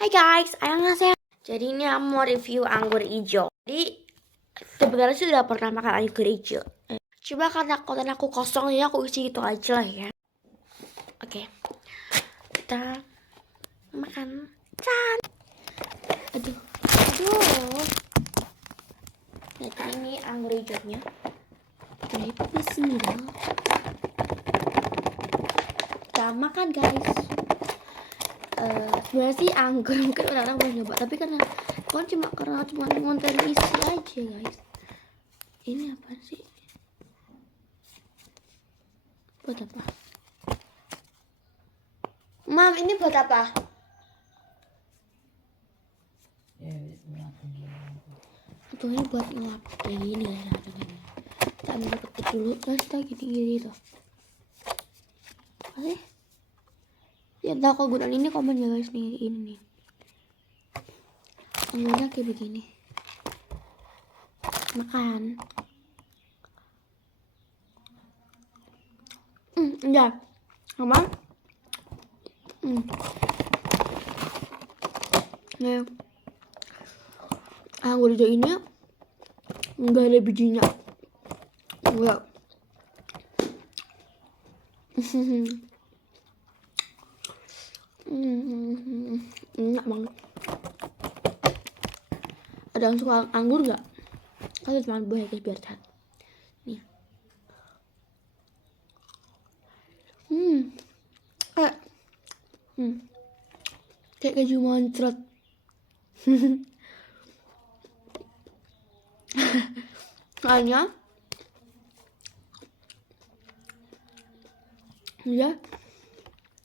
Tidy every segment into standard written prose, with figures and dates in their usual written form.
Hai guys, annyeonghaseyo. Jadi ini aku mau review anggur hijau. Jadi sebenarnya sih udah pernah makan anggur hijau. Coba karena konten aku kosong ya aku isi itu aja lah ya. Oke, kita makan. Can. Aduh. Nah ini anggur hijaunya. Baik, bismillah. Kita makan guys. Sebenarnya sih anggur mungkin orang-orang belum nyoba, tapi karena cuma ngonten isi aja guys. Ini apa sih? Buat apa? Mam, ini buat apa? Itu ini buat ngelap kayak gini ya. Kita ambil petik dulu, terus kita gini tuh. Apa sih? Ya tahu kalau gunaan ini komen ya guys nih, ini nih. Anggurnya kayak begini. Makan. Enggak. Sama. Nah, anggur hijau ini enggak ada bijinya. Enggak. Enak banget. Ada yang suka anggur nggak? Kalau cuma buah ya guys, biar sehat. Nih. Kayak keju moncrot. Soalnya ya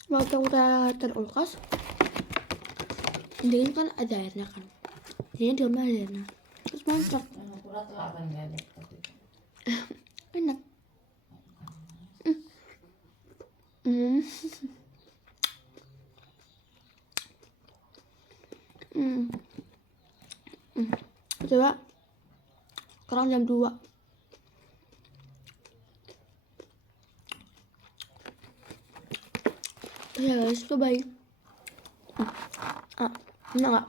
waktu kita terulkas ini kan ada airnya kan, ini di rumah ada airnya terus moncrot. Enak. Coba sekarang jam 2. Ya guys, cobain. Enak gak?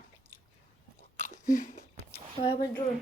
Coba dulu.